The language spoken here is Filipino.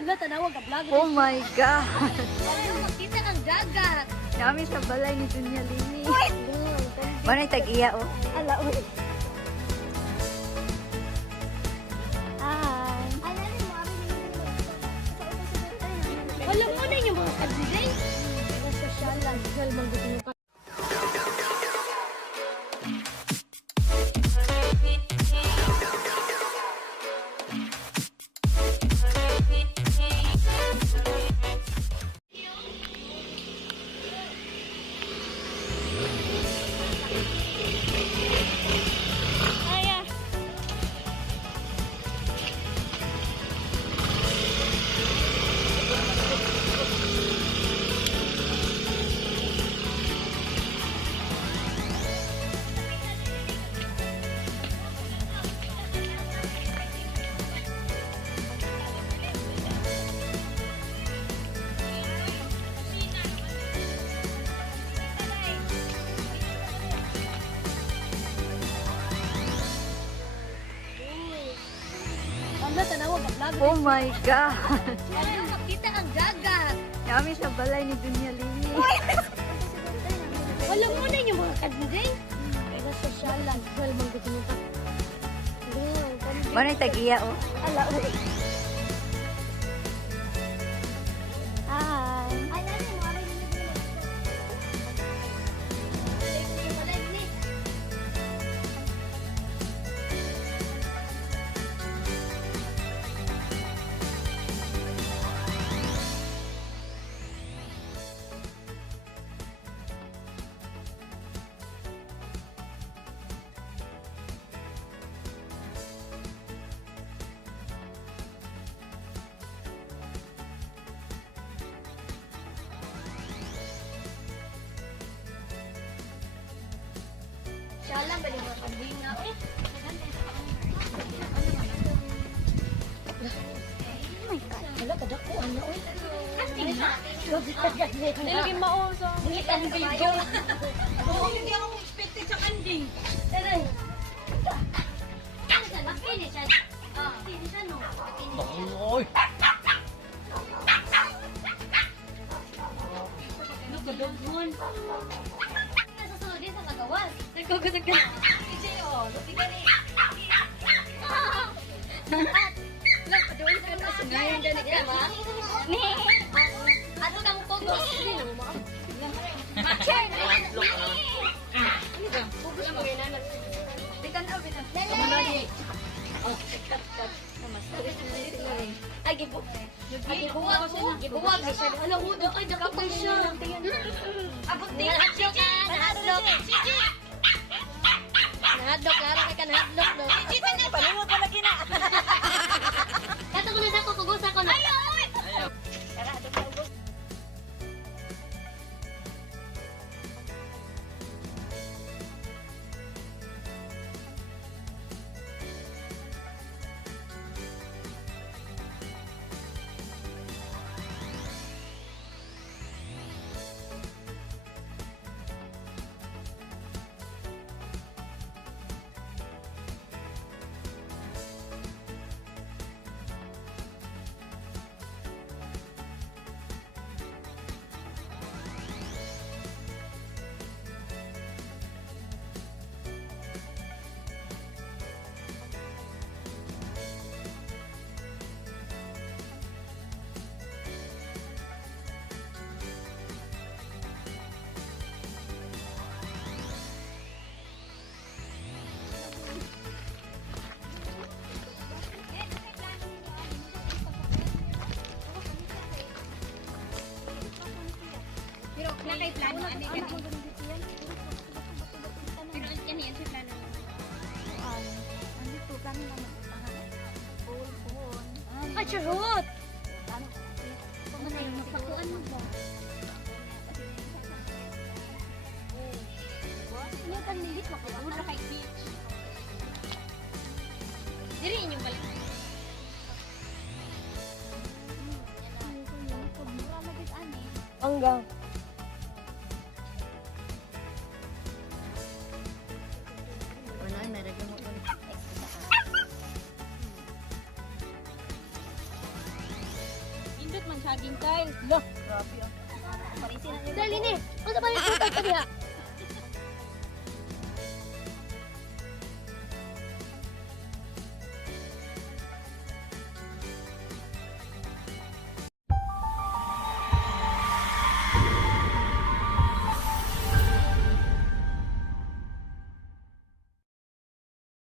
Hala, tanawag ka vlog. Oh my God! Ayaw makita ang dagat. Kami sa balay ni Dunya Lini. Manay tag-iya oh. Ala, uy. Hi! Wala mo na yung mga kadilay. Social lang. Social mang gusto nyo ka. Hala, tanawag ka vlog. Oh my God! Ayaw makita ang dagat. Kami sa balay ni Dunya Lini. Wala mo na yung mga kadilay. Social lang. Social mang gusto nyo ka. Manay tag-iya oh. Ala, uy. Hi! Siya lang, bali mga kadinga. Wala ka dako, ano? Nilagay maong sa... Ngit ang video. Hindi ako expected sa kanding. Taray. Ano siya? Makinis siya. Makinis siya, no? Oy! Ano ka doon? Nasusunod din sa kagawas. Nagkugudag ka. DJ, oh. Lupi ka rin. Lang, padoon ka na. Ngayon ganit ka ba? Ato kang pugos. Hindi na mo Macher! Ano ba? Pugos mo yun, anak. Bitan na, bitan. Lele! Ay, gibuwag ko. Gibuwag siya. Ano, hudo. Ay, nakapal siya. Abot din. Nahadlok ka. Nahadlok. Nahadlok. Laro ka nahadlok. Palingo ko lagi na! Kato ko na sa kukugusa ko na. Ayaw! Pero na kay plano ani gani. Pero yan yan si plano. Ano to kami na magpahanap? Phone. Ah, charot. Pakuan mo ba? Ano kan nilit makabulo kay beach. Diri inyong balik. Angga. saging, Kyle. Loh, grabe ah. Parisin na. Dali ni. Ano sa balik?